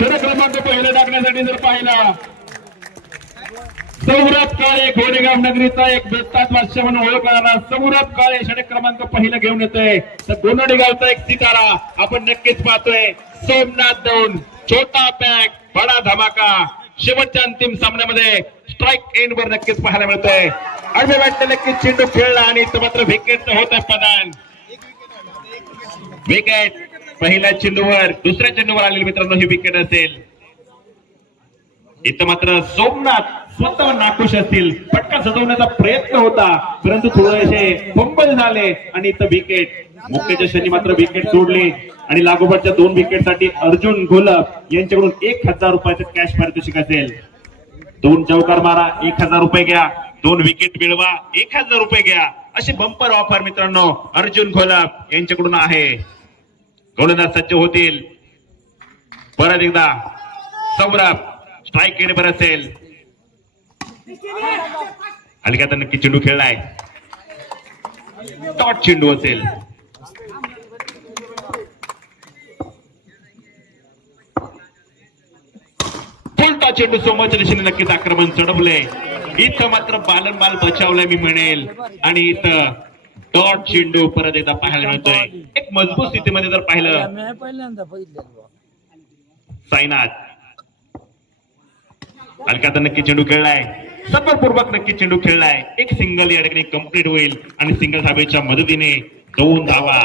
षटक क्रमांक पहिला टाकण्यासाठी जर पाहिला सौरभ काळे घोडेगाव नगरीचा एक बेतात वर्ष म्हणून ओळखणारा सौरभ काळे षटक क्रमांक पहिला घेऊन येतोय तर गोनोडी गावचा एक सितारा आपण नक्कीच पाहतोय सोमनाथ दौंड छोटा पॅक बडा धमाका शेवटच्या अंतिम सामन्यामध्ये स्ट्राईक एंड वर नक्कीच पाहायला मिळतोय आडवे बॅट नक्कीच चेंडू खेळला आणि मात्र विकेट होत आहे प्रदान विकेट पहिल्या चेंडूवर दुसऱ्या चेंडूवर आलेली मित्रांनो ही विकेट असेल इथं मात्र सोमनाथ स्वतः नाखुश असतील पटका सजवण्याचा प्रयत्न होता परंतु थोडेसे फंबल झाले आणि इथं विकेट मुख्यच्या शनी मात्र विकेट सोडली आणि लागोपाठच्या 2 विकेट साठी अर्जुन घोलप यांच्याकडून 1000 रुपयाचे कॅश पारितोषिक असेल 2 चौकार मारा 1000 रुपये घ्या 2 विकेट मिळवा 1000 रुपये घ्या अशी बंपर ऑफर मित्रांनो अर्जुन घोलप यांच्याकडून आहे गोलंदाज सज्ज होतील परत एकदा सौरभ स्ट्राईक एंड वर असेल हलक्यात नक्की चेंडू खेळलाय टॉट चेंडू असेल फुलटा चेंडू समोरच्या दिशेने नक्कीच आक्रमण चढवले इथं मात्र बालन बाल बचावलाय मी म्हणेल आणि इथं डॉट चेंडू परत एकदा पाहायला मिळतोय एक मजबूत स्थितीमध्ये जर पाहिलं साईनाथ हलक्यात नक्की चेंडू खेळलाय सफलपूर्वक नक्की चेंडू खेळलाय एक सिंगल या ठिकाणी कंप्लीट होईल आणि सिंगल धावेच्या मदतीने 2 धावा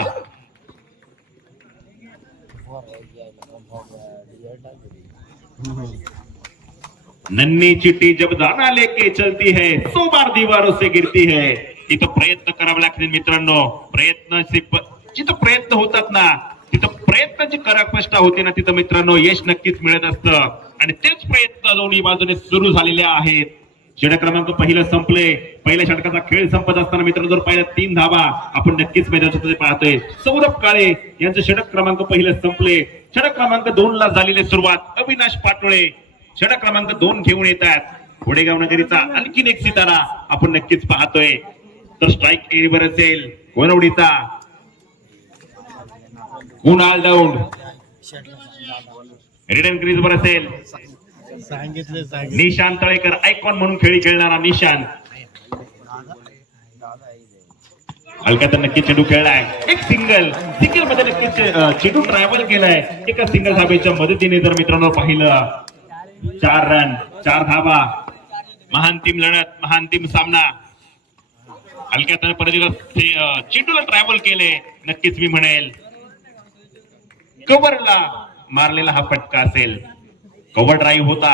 नन्ही चिट्टी जब दाना लेके चलती है 100 बार दीवारों से गिरती है इथं प्रयत्न करावे लागतील मित्रांनो प्रयत्न जिथं प्रयत्न होतात ना तिथं प्रयत्नाची करापष्टा होते ना तिथं मित्रांनो यश नक्कीच मिळत असतं आणि तेच प्रयत्न दोन्ही बाजूने सुरू झालेले आहेत षटक क्रमांक पहिलं संपले पहिल्या षटकाचा खेळ संपत असताना मित्रांनो जर पाहिलं 3 धावा आपण नक्कीच मैदानामध्ये पाहतोय सौरभ काळे यांचं षटक क्रमांक पहिलं संपले षटक क्रमांक 2 ला झालेली सुरुवात अविनाश पाटोळे षटक क्रमांक 2 घेऊन येतात घोडेगाव नगरीचा आणखीन एक सितारा आपण नक्कीच पाहतोय तर स्ट्राईक एंडवर असेल गोनवडीचा कुणाल दौंड रिटर्न क्रीज वर असेल निशांत तळेकर आयकॉन म्हणून खेळी खेळणारा निशांत हलक्यात नक्की चेंडू खेळलाय एक सिंगल मध्ये नक्कीच चेंडू ट्रॅव्हल केलाय एका सिंगल धावेच्या मदतीने जर मित्रांनो पाहिलं 4 रन 4 धावा महांतिम लढत महांतिम सामना हलक्यात परत चेंडूला ट्रॅव्हल केले नक्कीच मी म्हणेल कव्हरला मारलेला हा फटका असेल कव्हर ड्राईव्ह होता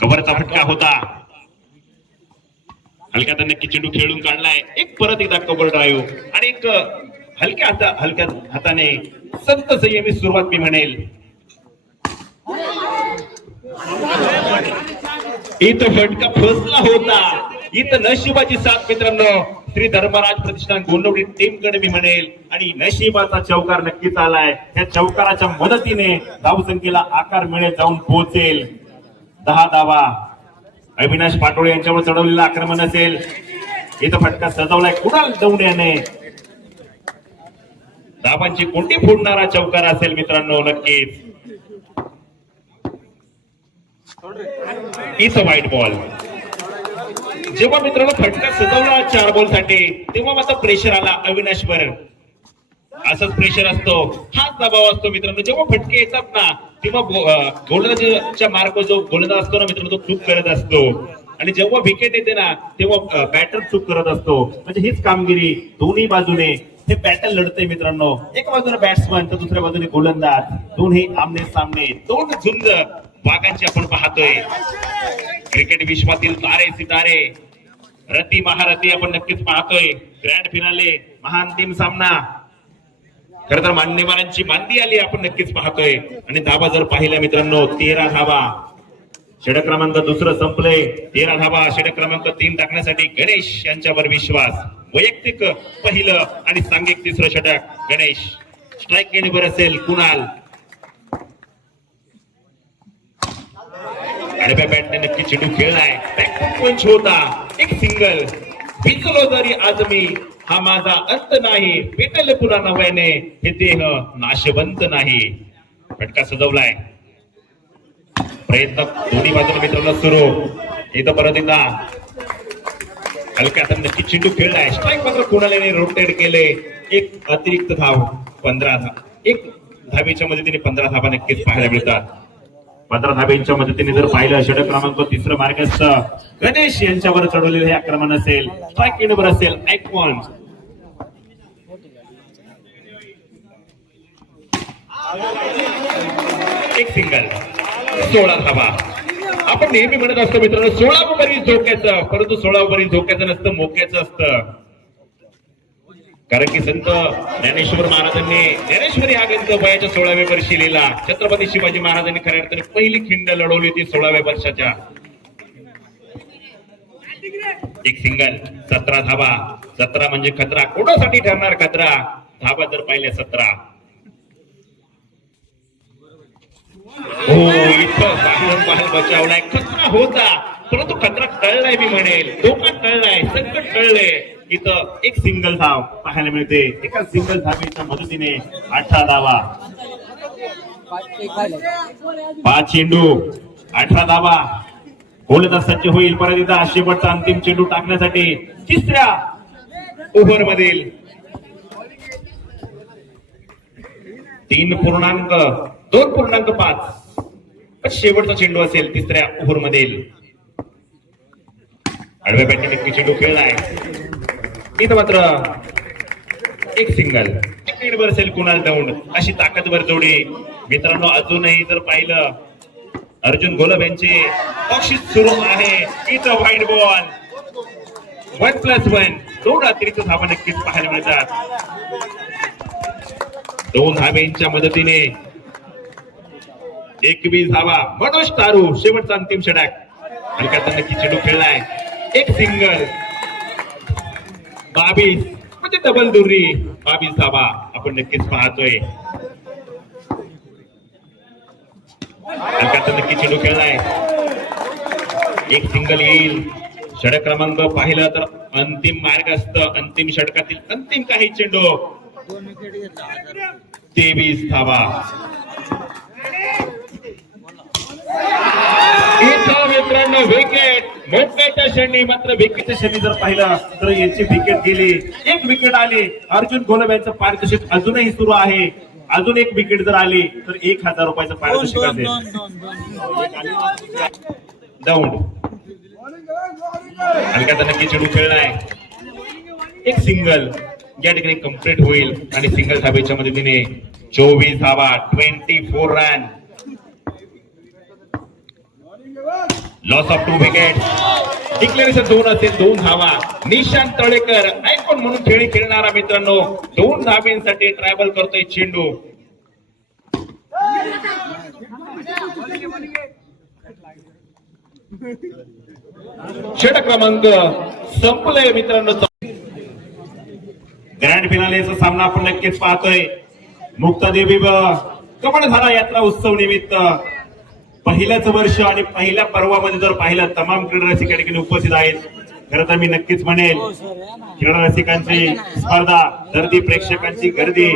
कव्हरचा फटका होता हलक्यात नक्की चेंडू खेळून काढलाय एक परत एकदा कव्हर ड्राईव्ह आणि एक हलक्या हाताने संत संयमी सुरुवात मी म्हणेल इथं फटका फसला होता इथं नशिबाची साथ मित्रांनो श्री धर्मराज प्रतिष्ठान गोंडवडी टीम कडे मी म्हणेल आणि नशिबाचा चौकार नक्कीच आलाय त्या चौकाराच्या मदतीने धावसंख्येला आकार मिळेल जाऊन पोहोचेल 10 धावा अविनाश पाटोळे यांच्यावर चढवलेलं आक्रमण असेल इथं फटका सजवलाय कुणाल दौंड याने धावांची कोणती फोडणारा चौकार असेल मित्रांनो नक्कीच इथं व्हाईट बॉल जेव्हा मित्रांनो फटका सजवला 4 बॉल साठी तेव्हा मात्र प्रेशर आला अविनाशवर असंच प्रेशर असतो हाच दबाव असतो मित्रांनो जेव्हा फटके येतात ना तेव्हा गोलंदाजाच्या मार्ग जो गोलंदाज असतो ना मित्रांनो तो चूक करत असतो आणि जेव्हा विकेट येते ना तेव्हा बॅटर चूक करत असतो म्हणजे हीच कामगिरी दोन्ही बाजूने हे बॅटल लढतंय मित्रांनो एका बाजूने बॅट्समन तर दुसऱ्या बाजूने गोलंदाज दोन्ही आमने सामने 2 झुंज वाघांची आपण पाहतोय क्रिकेट विश्वातील तारे सितारे रती महारथी आपण नक्कीच पाहतोय ग्रँड फिनाले महाअंतिम सामना खर तर मान्यवरांची मांदी आली आपण नक्कीच पाहतोय आणि धावा जर पाहिल्या मित्रांनो 13 धावा षटक क्रमांक 2 संपले 13 धावा षटक क्रमांक 3 टाकण्यासाठी गणेश यांच्यावर विश्वास वैयक्तिक पहिलं आणि सांघिक 3रं षटक गणेश स्ट्राईक एंडवर असेल कुणाल आडव्या बॅटने नक्की चेंडू खेळलाय बॅकफूट पंच होता एक सिंगल भिजलो जरी आज मी हा माझा अंत नाही पेटल पुन्हा नव्याने हे देह नाशवंत नाही फटका सजवलाय प्रयत्न दोन्ही बाजूला मित्रांनो सुरू. इथं परत एकदा हलक्या हाताने नक्की चेंडू खेळलाय. स्ट्राईक मात्र कोणाला रोटेट केले. एक अतिरिक्त धाव 15 धाव. एक धावेच्या मदतीने 15 धावा नक्कीच पाहायला मिळतात. 15 धावेच्या मदतीने जर पाहिलं षटक क्रमांक 3 मार्गस्थ गणेश यांच्यावर चढवलेलं हे आक्रमण असेल. स्ट्राईक एंडवर असेल. आयकॉन एक सिंगल. 16 धावा. आपण नेहमी म्हणत असतो मित्रांनो 16 ओव्हरील धोक्याचं, परंतु 16 ओव्हरील धोक्याचं नसतं, मोक्याचं असतं. कारण की संत ज्ञानेश्वर महाराजांनी ज्ञानेश्वरी हा ग्रंथ वयाच्या 16व्या वर्षी लिहिला. छत्रपती शिवाजी महाराजांनी खऱ्या अर्थाने पहिली खिंड लढवली होती 16व्या वर्षाच्या. एक सिंगल. 17 धावा. 17 म्हणजे खतरा. कोणासाठी ठरणार खतरा? धावा जर पाहिल्या 17. हो इथं बाहेर बचावलाय. खतरा होता परंतु खतरा टळलाय. मी म्हणेल धोका टळलाय, संकट टळले. इथं एक सिंगल धाव पाहायला मिळते. एका सिंगल धावेच्या मदतीने 18 धावा. 5 चेंडू 18 धावा. गोलंदाज सज्ज होईल परत एकदा शेवटचा अंतिम चेंडू टाकण्यासाठी. 3ऱ्या ओव्हर मधील 2.5 शेवटचा चेंडू असेल 3ऱ्या ओव्हर मधील. आडव्या बॅटने चेंडू खेळलाय. इथं मात्र एक सिंगल. वर असेल कुणाल दौंड. अशी ताकदवर जोडी मित्रांनो. अजूनही जर पाहिलं अर्जुन गोलब यांचे बक्षीस सुरू आहे. इथं व्हाईट बॉल. 1+1. 2 अतिरिक्त धावा नक्कीच पाहायला मिळतात. 2 धावेंच्या मदतीने 21 धावा. मनोज तारू शेवटचा अंतिम षटक. हलका नक्की चेंडू खेळलाय. एक सिंगल. 22 म्हणजे डबल दुरी. 22 धावा आपण नक्कीच पाहतोय. हलका नक्की चेंडू खेळलाय. एक सिंगल येईल. षटक क्रमांक पाहिलं तर अंतिम मार्गस्थ अंतिम षटकातील अंतिम काही चेंडू. 23 धावा. इथं मित्रांनो विकेट. मोक्याच्या क्षणी मात्र विकेटच्या क्षणी जर पाहिलं तर यांची विकेट गेली. एक विकेट आली. अर्जुन गोलब यांचं पारितोषिक अजूनही सुरू आहे. अजून एक विकेट जर आली तर 1000 रुपयाचं पारितोषिक असेल. दौंड हलका नक्की चेंडू खेळलाय. एक सिंगल या ठिकाणी कंप्लीट होईल आणि सिंगल धावेच्या मदतीने 24 धावा. 24 run. Loss of 2 wicket. Declaration 2 असेल. 2 धावा. निशांत तळेकर आयकॉन म्हणून खेळी खेळणारा मित्रांनो 2 धाव्यांसाठी ट्रॅव्हल करतोय चेंडू. षटक क्रमांक संपलंय मित्रांनो. ग्रँड फिनालेचा सामना आपण नक्कीच पाहतोय. मुक्तादेवी व कमळधारा यात्रा उत्सव निमित्त पहिल्याच वर्ष आणि पहिल्या पर्वामध्ये जर पाहिलं तमाम क्रीडा रसिक या ठिकाणी उपस्थित आहेत. खरं तर मी नक्कीच म्हणेल क्रीडा रसिकांची स्पर्धा, गर्दी, प्रेक्षकांची गर्दी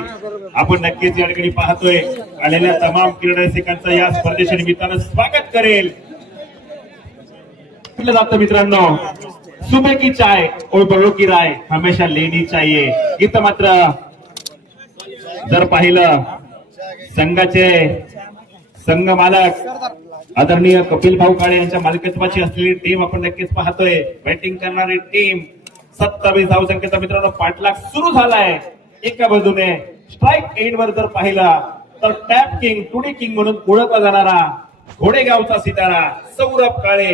आपण नक्कीच या ठिकाणी पाहतोय. आलेल्या तमाम क्रीडा रसिकांचं या स्पर्धेच्या निमित्तानं स्वागत करेल. जातं मित्रांनो सुबह की चाय और बड़ों की राय हमेशा लेनी चाहिए. इथं मात्र जर पाहिलं संघाचे संघ मालक आदरणीय कपिल भाऊ काळे यांच्या मालकीत्वाची असलेली टीम आपण नक्कीच पाहतोय. बॅटिंग करणारी टीम 27 धावसंख्येचा मित्रांनो पाठलाग सुरू झालाय. एका बाजूने स्ट्राईक एंडवर जर पाहिला तर टॅप किंग, टुडी किंग म्हणून ओळखला जाणारा घोडेगावचा सितारा सौरभ काळे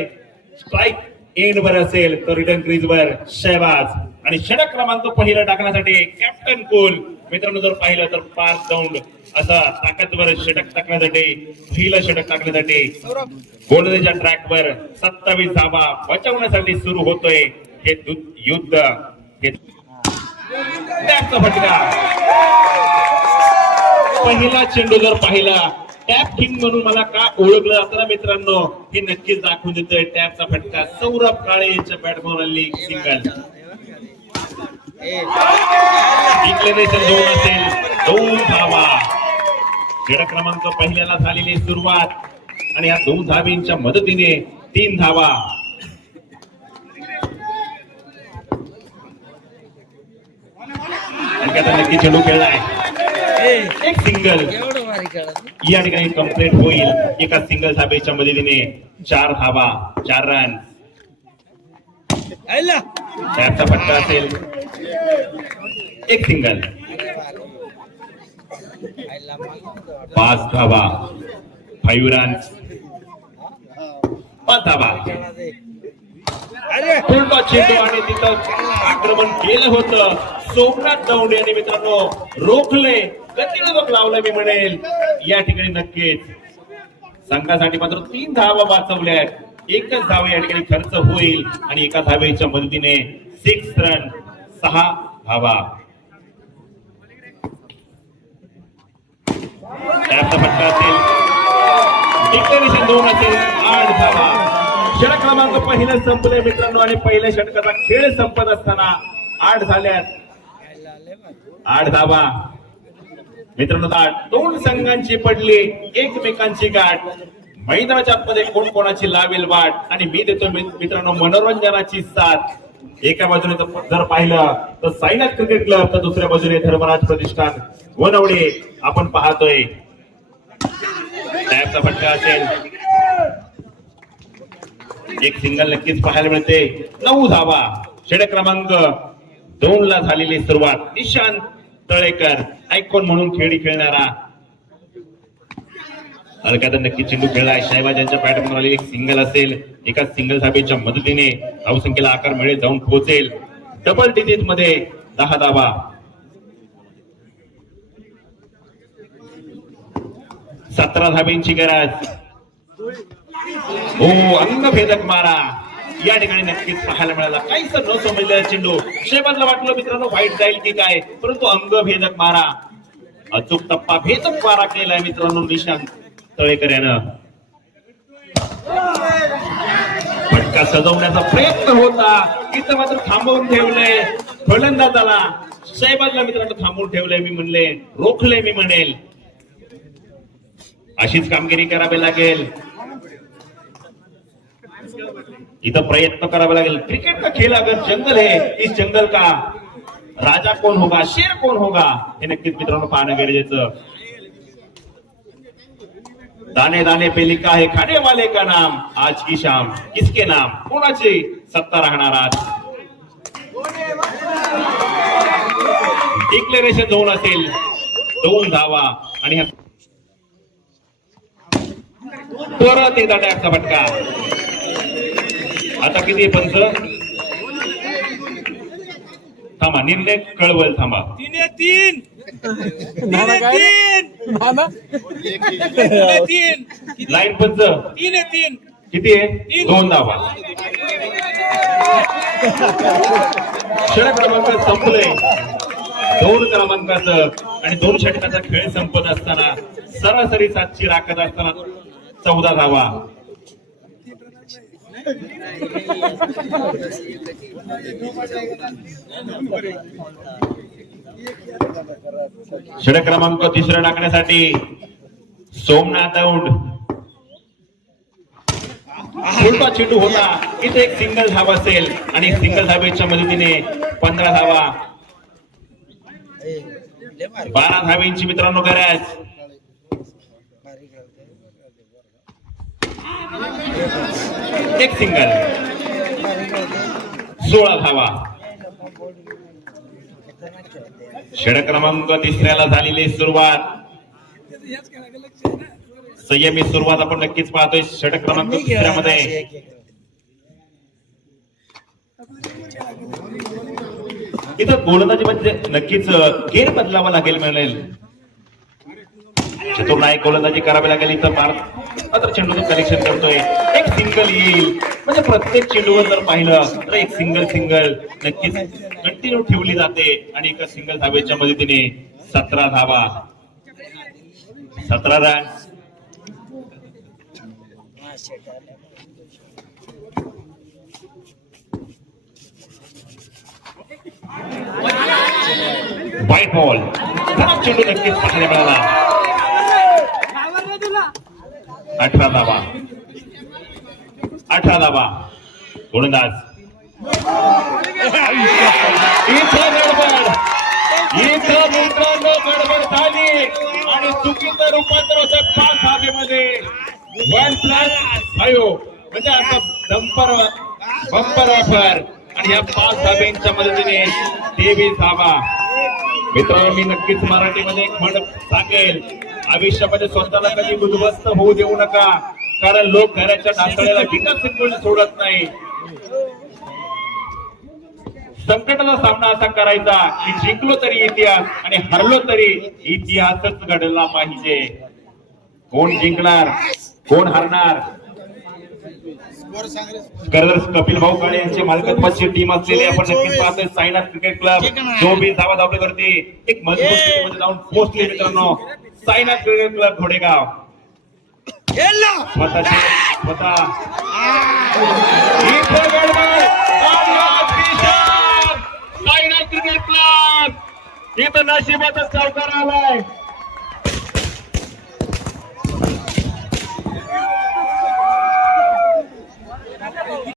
स्ट्राईक एंडवर असेल तर रिटर्न क्रीजवर शहबाज. आणि षटक क्रमांक पहिला टाकण्यासाठी कॅप्टन कुल मित्रांनो जर पाहिलं तर 5 दौंड असा ताकदवर षटक टाकण्यासाठी पहिलं षटक टाकण्यासाठी गोलंदाजीच्या ट्रॅकवर 27 धावा बचावण्यासाठी सुरू होतोय हे युद्ध. टॅपचा फटका. पहिला चेंडू जर पाहिला टॅप किंग म्हणून मला का ओळखलं जातं ना मित्रांनो हे नक्कीच दाखवून देतोय. टॅपचा फटका. सौरभ काळे यांच्या बॅटबॉल आली सिंगल. डिक्लेरेशन 2 असेल. 2 धावा. षटक क्रमांक पहिल्याला झालेली सुरुवात आणि या 2 धाबींच्या मदतीने 3 धावा. आणि आता नक्की चेंडू खेळलाय, एक सिंगल. या ठिकाणी कंप्लीट होईल एका सिंगल धाबेच्या मदतीने. 4 धावा, 4 रन. त्याचा फटका असेल, एक सिंगल. 5 धावा, 5 रन्स, 5 धावा. फुलटॉ चेंडू आणि तिथं आक्रमण केलं होतं. सोमनाथ दौंड यांनी मित्रांनो रोखले, गतिरोधक लावलं मी म्हणेल. या ठिकाणी नक्कीच संघासाठी मात्र 3 धावा वाचवल्या आहेत. एकच धावा या ठिकाणी खर्च होईल आणि एका धावेच्या मदतीने 6 रन, 6 धावा. त्याचा फटका असेल, डिक्लेरेशन 2 असेल, 8 धावा. षटक क्रमांक पहिलं संपले मित्रांनो आणि पहिल्या षटकाचा खेळ संपत असताना 8 झाल्यात, 8 धावा. मित्रांनो 2 संघांची पडली एकमेकांची गाठ. मैदानाच्या आतमध्ये कोण कोणाची लावेल वाट आणि मी देतो मित्रांनो मनोरंजनाची साथ. एका बाजूने जर पाहिलं तर साईनाथ क्रिकेट क्लब, तर दुसऱ्या बाजूने धर्मराज प्रतिष्ठान वनवडे आपण पाहतोय. त्याचा फटका असेल, एक सिंगल नक्कीच पाहायला मिळते. 9 धावा. षटक क्रमांक 2 ला झालेली सुरुवात. निशांत तळेकर आयकॉन म्हणून खेळी खेळणारा हलक्यात नक्की चेंडू खेळलाय. शहबाज यांच्या बॅटमधून आलेली एक सिंगल असेल. एका सिंगल धाबेच्या मदतीने धावसंख्येला आकार मिळेल, जाऊन पोहोचेल डबल डिजिट मध्ये. 10 धावा. 17 धाब्यांची गरज. हो, अंगभेदक मारा या ठिकाणी नक्कीच पाहायला मिळाला. काहीच न समजलेला चेंडू. शहबाजला वाटलं मित्रांनो वाईट जाईल की काय, परंतु अंगभेदक मारा, अचूक टप्पा भेदक मारा केलाय मित्रांनो निशांत तळेकर यानं. फटका सजवण्याचा प्रयत्न होता, इथं मात्र थांबवून ठेवलंय फलंदाजाला. शहबाजला मित्रांनो थांबवून ठेवलंय मी म्हणले, रोखले मी म्हणेल. अशीच कामगिरी करावी लागेल, इथं प्रयत्न करावा लागेल. क्रिकेट का खेळ अगर जंगल है, इस जंगल का राजा कौन होगा, शेर कौन होगा, हे नक्कीच मित्रांनो पाहणं गरजेचं. दाने दाने पे लिखा है खाने वाले का नाम, आज की शाम किसके नाम, कोणाची सत्ता राहणार आज. डिक्लेरेशन 2 असेल, 2 धावा. आणि परत एकदा टॅपचा फटका. आता किती पंच, थांबा निर्णय कळवल, थांबा. 3-3 लाईन पंच 3-3 किती आहे, 2 धावा. षटक क्रमांक संपले 2 क्रमांकाचं आणि 2 षटकाचा खेळ संपत असताना सरासरी 7ची राखत असताना 14 धावा. षटक क्रमांक 3 टाकण्यासाठी सोमनाथ दौंड. फुलटॉ चेंडू होता, इथे एक सिंगल धावा असेल आणि सिंगल धावेच्या मदतीने 15 धावा. 12 धावेंची मित्रांनो गरज. एक सिंगल, 16 धावा. षटक क्रमांक 3 झालेली सुरुवात. संयमी सुरुवात आपण नक्कीच पाहतोय षटक क्रमांक 3 मध्ये. इथं गोलंदाजी म्हणजे नक्कीच गेर बदलावा लागेल मिळेल. चतुर्नायक गोलंदाजी करावी लागेल. इथं मात्र चेंडूचं कलेक्शन करतोय, एक सिंगल येईल. म्हणजे प्रत्येक चेंडूवर जर पाहिलं तर एक सिंगल नक्कीच कंटिन्यू ठेवली जाते आणि एका सिंगल धावेच्या मदतीने 17 धावा, 17 रन. व्हाईट बॉल, खराब चेंडू नक्कीच पाहायला मिळाला. 18 धावा 18 धावा गोलंदाज इथं मित्रांनो गडबड झाली आणि चुकीचं रूपांतर होतं 5 धावेमध्ये 1+5 म्हणजे आता बंपर ऑफर आणि या 5 धाब्यांच्या मदतीने 23 धावा. मित्रांनो मी नक्कीच मराठीमध्ये एक म्हण सांगेल, आयुष्यामध्ये स्वतःला कधी उद्ध्वस्त होऊ देऊ नका, कारण लोक घराच्या ढासळ्याला विकसित करून सोडत नाही. संकटाचा सामना असा करायचा की जिंकलो तरी इतिहास आणि हरलो तरी इतिहासच घडला पाहिजे. कोण जिंकणार कोण हरणार, कपिल भाऊ काळे यांची मालकीची टीम असलेली आपण नक्कीच पाहतोय. साईनाथ क्रिकेट क्लब 24 धावा धावले करते, एक मजबूत स्थितीमध्ये जाऊन पोहोचले मित्रांनो. साईनाथ क्रिकेट क्लब घोडेगाव स्वतः साईनाथ क्रिकेट क्लब इथं नशिबाचा चौकार आलाय.